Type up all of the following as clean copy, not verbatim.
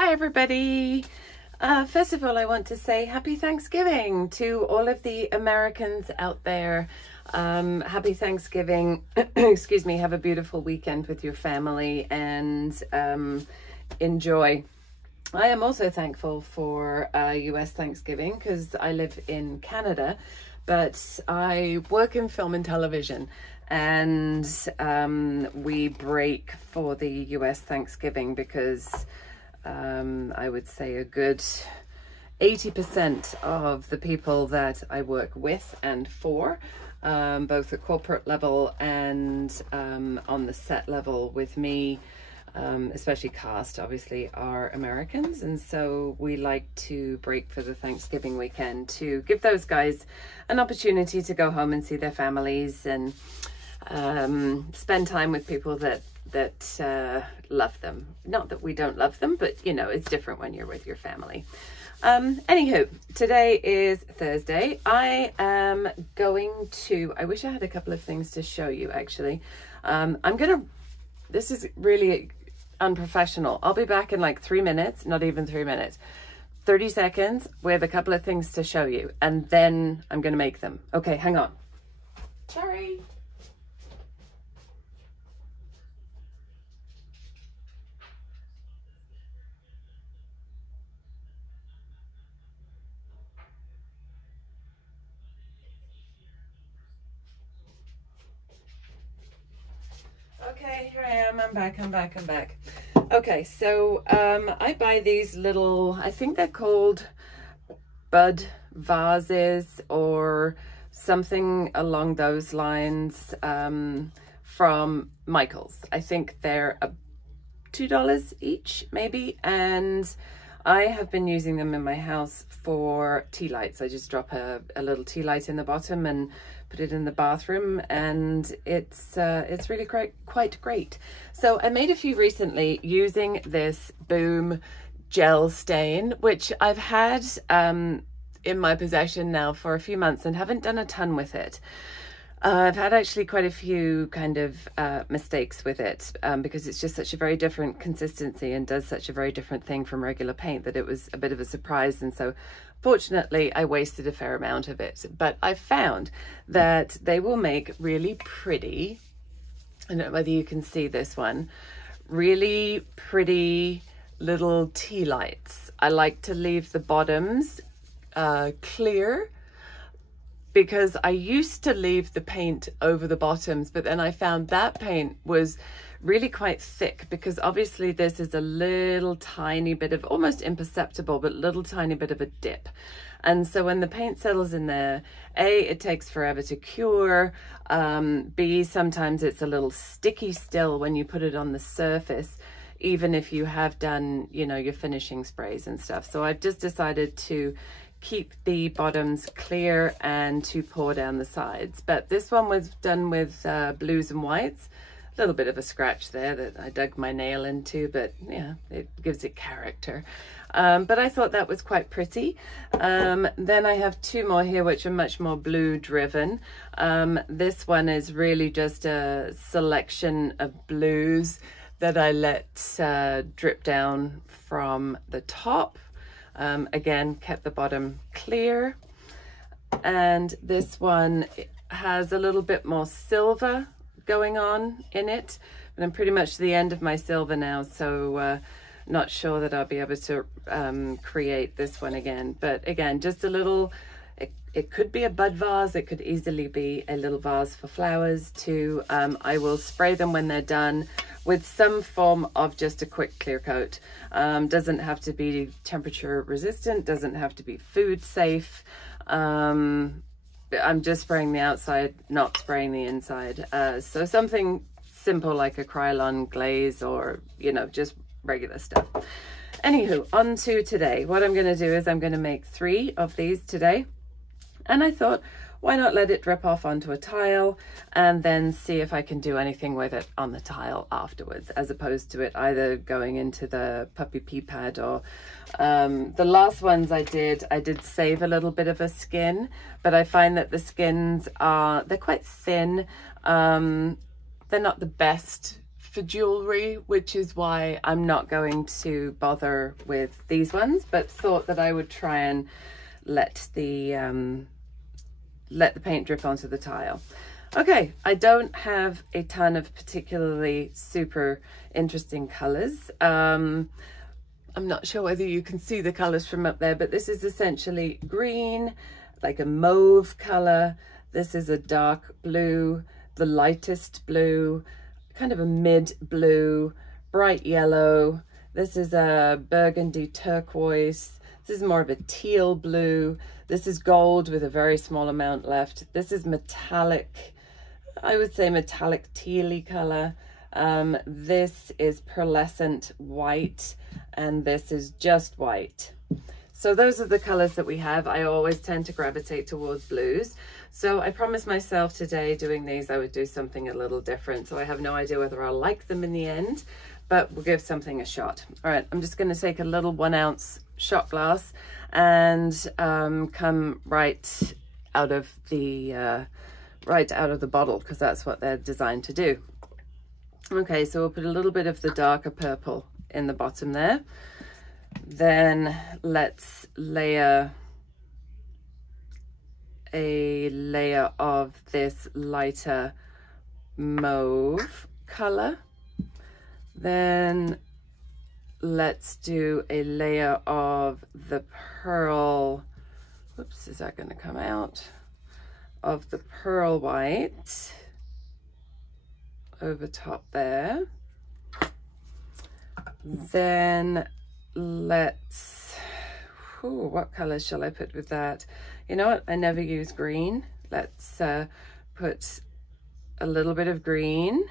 Hi everybody. First of all, I want to say happy Thanksgiving to all of the Americans out there. Happy Thanksgiving. Excuse me. Have a beautiful weekend with your family and enjoy. I am also thankful for US Thanksgiving because I live in Canada, but I work in film and television, and we break for the US Thanksgiving because I would say a good 80% of the people that I work with and for, both at corporate level and on the set level with me, especially cast, obviously, are Americans. And so we like to break for the Thanksgiving weekend to give those guys an opportunity to go home and see their families and spend time with people that love them. Not that we don't love them, but you know, it's different when you're with your family. Anywho, today is Thursday. I am going to, I wish I had a couple of things to show you actually. This is really unprofessional. I'll be back in like 3 minutes, not even 3 minutes, 30 seconds with a couple of things to show you, and then I'm going to make them. Okay, hang on. Sorry. Okay, here I am. I'm back. Okay, so I buy these little, I think they're called bud vases or something along those lines, from Michael's. I think they're $2 each, maybe, and I have been using them in my house for tea lights. I just drop a little tea light in the bottom and put it in the bathroom, and it's really quite great. So I made a few recently using this Boom gel stain, which I've had in my possession now for a few months and haven't done a ton with it. I've had actually quite a few kind of mistakes with it because it's just such a very different consistency and does such a very different thing from regular paint that it was a bit of a surprise. And so fortunately I wasted a fair amount of it, but I found that they will make really pretty, I don't know whether you can see this one, really pretty little tea lights. I like to leave the bottoms clear, because I used to leave the paint over the bottoms, but then I found that paint was really quite thick, because obviously this is a little tiny bit of, almost imperceptible, but little tiny bit of a dip. And so when the paint settles in there, A, it takes forever to cure, B, sometimes it's a little sticky still when you put it on the surface, even if you have done, you know, your finishing sprays and stuff. So I've just decided to keep the bottoms clear and to pour down the sides. But this one was done with blues and whites. A little bit of a scratch there that I dug my nail into, but yeah, it gives it character. But I thought that was quite pretty. Then I have two more here which are much more blue driven. This one is really just a selection of blues that I let drip down from the top. Again, kept the bottom clear, and this one has a little bit more silver going on in it, but I'm pretty much the end of my silver now, so not sure that I'll be able to create this one again. But again, just a little, it could be a bud vase, it could easily be a little vase for flowers too. I will spray them when they're done with some form of just a quick clear coat. Doesn't have to be temperature resistant, doesn't have to be food safe. I'm just spraying the outside, not spraying the inside. So something simple like a Krylon glaze, or, you know, just regular stuff. Anywho, on to today. What I'm gonna do is I'm gonna make 3 of these today. And I thought, why not let it drip off onto a tile and then see if I can do anything with it on the tile afterwards, as opposed to it either going into the puppy pee pad or the last ones I did save a little bit of a skin, but I find that the skins they're quite thin. They're not the best for jewelry, which is why I'm not going to bother with these ones, but thought that I would try and let the paint drip onto the tile. Okay, I don't have a ton of particularly super interesting colors. I'm not sure whether you can see the colors from up there, but this is essentially green, like a mauve color. This is a dark blue, the lightest blue, kind of a mid blue, bright yellow. This is a burgundy turquoise. This is more of a teal blue. This is gold with a very small amount left. This is metallic, I would say metallic tealy color. This is pearlescent white, and this is just white. So those are the colors that we have. I always tend to gravitate towards blues. So I promised myself today doing these, I would do something a little different. So I have no idea whether I'll like them in the end, but we'll give something a shot. All right, I'm just going to take a little 1 ounce shot glass and come right out of the bottle, because that's what they're designed to do. Okay, so we'll put a little bit of the darker purple in the bottom there. Then let's layer a layer of this lighter mauve color. Then let's do a layer of the pearl, whoops, is that going to come out? Of the pearl white over top there. Then let's, what color shall I put with that? You know what, I never use green. Let's put a little bit of green,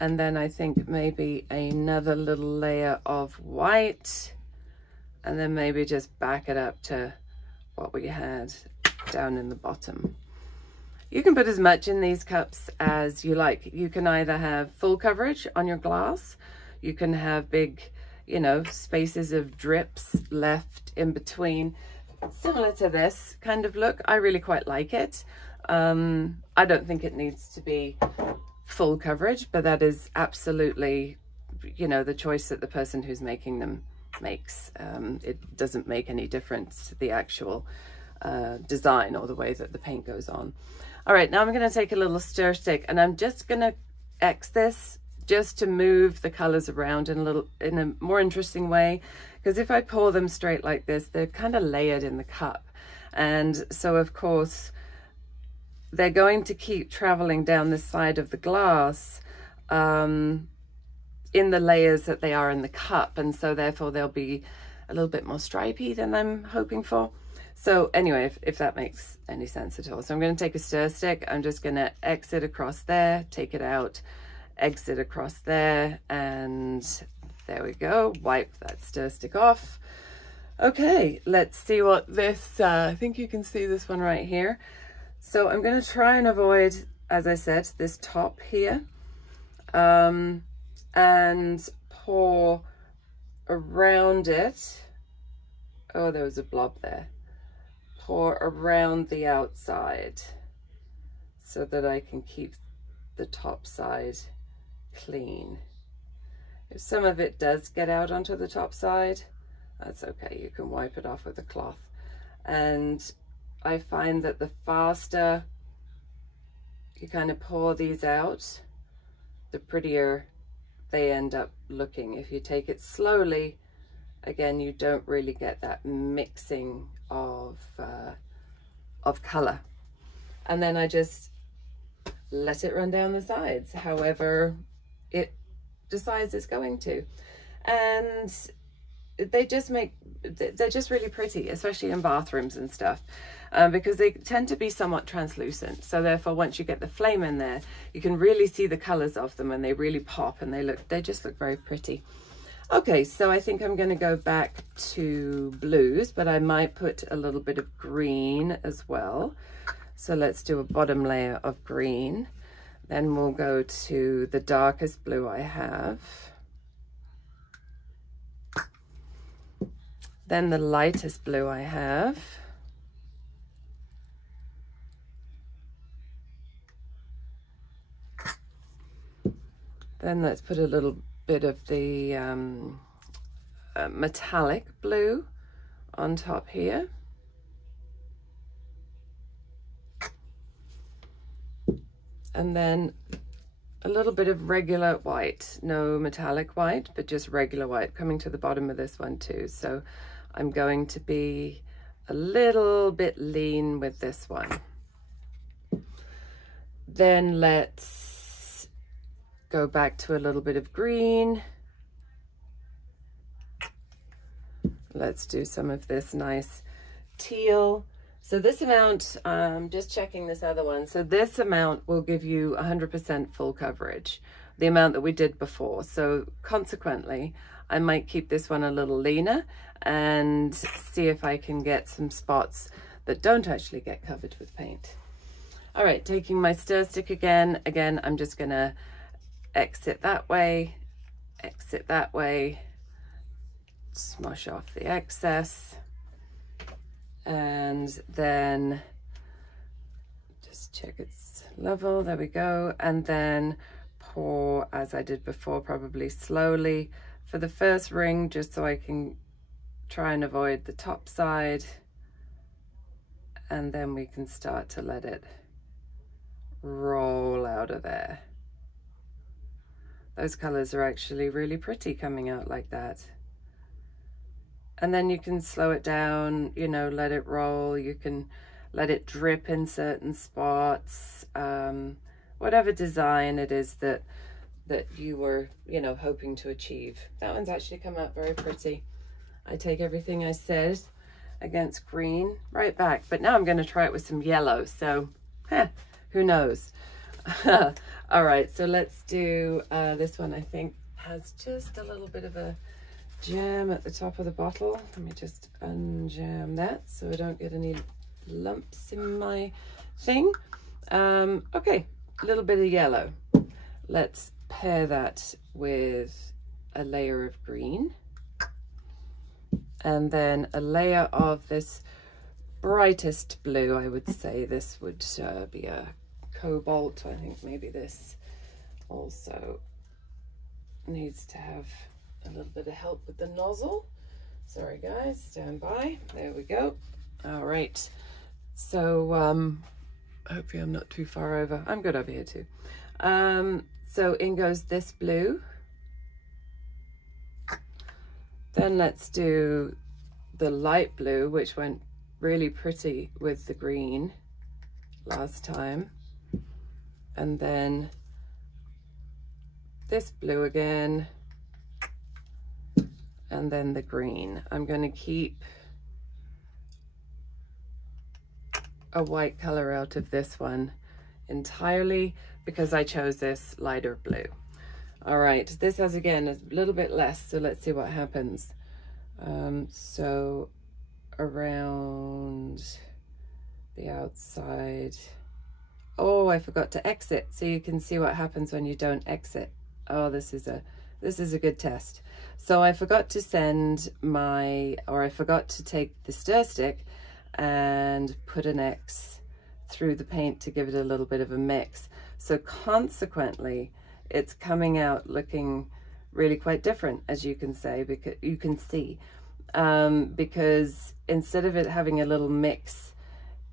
and then I think maybe another little layer of white, and then maybe just back it up to what we had down in the bottom. You can put as much in these cups as you like. You can either have full coverage on your glass, you can have big, you know, spaces of drips left in between, similar to this kind of look. I really quite like it. I don't think it needs to be full coverage, but that is absolutely, you know, the choice that the person who's making them makes. It doesn't make any difference to the actual design or the way that the paint goes on. All right, now I'm going to take a little stir stick and I'm just going to X this just to move the colors around in a more interesting way, because if I pour them straight like this, they're kind of layered in the cup, and so of course they're going to keep traveling down the side of the glass in the layers that they are in the cup, and so therefore they'll be a little bit more stripy than I'm hoping for. So anyway, if that makes any sense at all. So I'm going to take a stir stick, I'm just going to exit across there, take it out, exit across there, and there we go. Wipe that stir stick off. Okay, let's see what this, I think you can see this one right here. So I'm going to try and avoid, as I said, this top here, and pour around it. Oh, there was a blob there. Pour around the outside so that I can keep the top side clean. If some of it does get out onto the top side, that's okay, you can wipe it off with a cloth. And I find that the faster you kind of pour these out, the prettier they end up looking. If you take it slowly, again, you don't really get that mixing of color. And then I just let it run down the sides however it decides it's going to, and they're just really pretty, especially in bathrooms and stuff, because they tend to be somewhat translucent, so therefore once you get the flame in there, you can really see the colors of them and they really pop, and they just look very pretty. Okay, so I think I'm going to go back to blues, but I might put a little bit of green as well. So let's do a bottom layer of green. Then we'll go to the darkest blue I have. Then the lightest blue I have. Then let's put a little bit of the metallic blue on top here. And then a little bit of regular white, no metallic white, but just regular white coming to the bottom of this one too. So I'm going to be a little bit lean with this one. Then let's go back to a little bit of green. Let's do some of this nice teal. So this amount, just checking this other one. So this amount will give you 100% full coverage, the amount that we did before. So consequently, I might keep this one a little leaner and see if I can get some spots that don't actually get covered with paint. All right, taking my stir stick again. Again, I'm just gonna exit that way, smush off the excess, and then just check its level. There we go. And then pour, as I did before, probably slowly for the first ring, just so I can try and avoid the top side. And then we can start to let it roll out of there. Those colors are actually really pretty coming out like that. And then you can slow it down, you know, let it roll. You can let it drip in certain spots, whatever design it is that you were, you know, hoping to achieve. That one's actually come out very pretty. I take everything I said against green right back, but now I'm going to try it with some yellow. So, who knows? All right, so let's do this one. I think has just a little bit of a jam at the top of the bottle. Let me just unjam that so I don't get any lumps in my thing. Okay, a little bit of yellow. Let's pair that with a layer of green, and then a layer of this brightest blue. I would say this would be a cobalt. I think maybe this also needs to have a little bit of help with the nozzle. Sorry guys, stand by. There we go. All right, so hopefully I'm not too far over. I'm good over here too. So in goes this blue. Then let's do the light blue, which went really pretty with the green last time. And then this blue again. And then the green. I'm going to keep a white color out of this one entirely because I chose this lighter blue. All right, this has again a little bit less, so let's see what happens. So around the outside. Oh, I forgot to exit, so you can see what happens when you don't exit. Oh, this is a good test. So I forgot to I forgot to take the stir stick and put an X through the paint to give it a little bit of a mix. So consequently, it's coming out looking really quite different, as you can say, because you can see, because instead of it having a little mix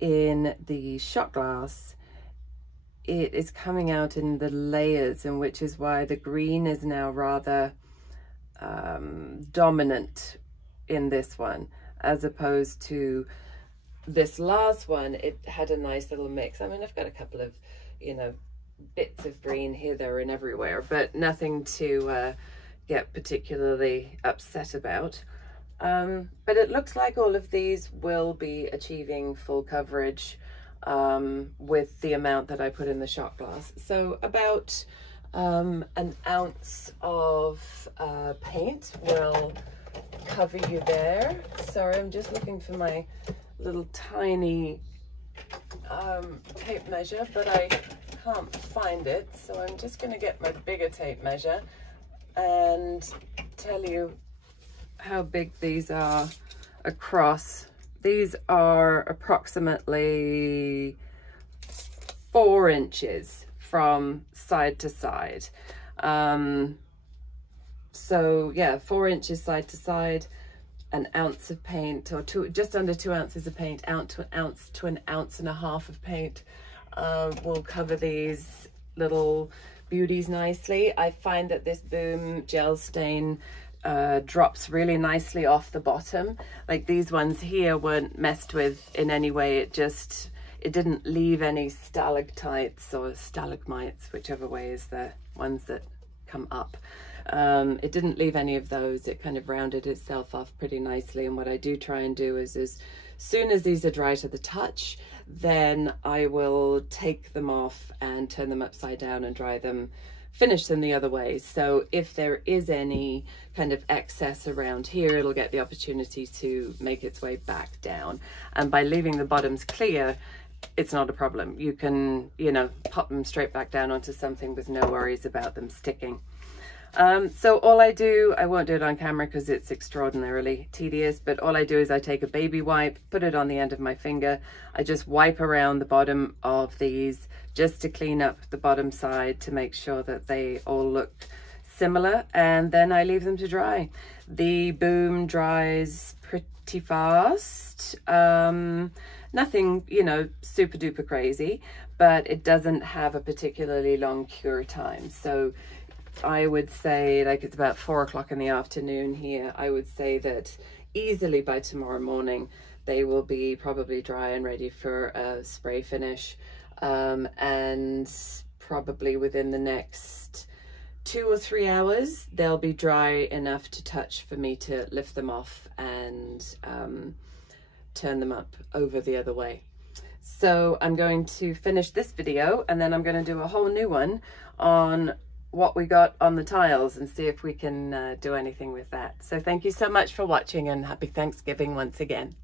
in the shot glass, it is coming out in the layers, and which is why the green is now rather dominant in this one, as opposed to this last one. It had a nice little mix. I mean, I've got a couple of, you know, bits of green here, there, and everywhere, but nothing to get particularly upset about. But it looks like all of these will be achieving full coverage with the amount that I put in the shot glass. So about an ounce of paint will cover you there. Sorry, I'm just looking for my little tiny tape measure, but I can't find it, so I'm just going to get my bigger tape measure and tell you how big these are across. These are approximately 4 inches from side to side. So yeah, 4 inches side to side, an ounce of paint, or just under 2 ounces of paint, ounce to an ounce and a half of paint will cover these little beauties nicely. I find that this Boom gel stain drops really nicely off the bottom. Like these ones here weren't messed with in any way. It didn't leave any stalactites or stalagmites, whichever way is the ones that come up. It didn't leave any of those. It kind of rounded itself off pretty nicely. And what I do try and do is as soon as these are dry to the touch, then I will take them off and turn them upside down and dry them, finish them the other way. So if there is any kind of excess around here, it'll get the opportunity to make its way back down. And by leaving the bottoms clear, it's not a problem. You can, you know, pop them straight back down onto something with no worries about them sticking. So all I do, I won't do it on camera because it's extraordinarily tedious, but all I do is I take a baby wipe, put it on the end of my finger. I just wipe around the bottom of these just to clean up the bottom side to make sure that they all look similar, and then I leave them to dry. The Boom dries pretty fast. Nothing, you know, super duper crazy, but it doesn't have a particularly long cure time. So I would say, like, it's about 4 o'clock in the afternoon here. I would say that easily by tomorrow morning, they will be probably dry and ready for a spray finish. And probably within the next 2 or 3 hours, they'll be dry enough to touch for me to lift them off and turn them up over the other way. So I'm going to finish this video and then I'm going to do a whole new one on what we got on the tiles and see if we can do anything with that. So thank you so much for watching, and happy Thanksgiving once again.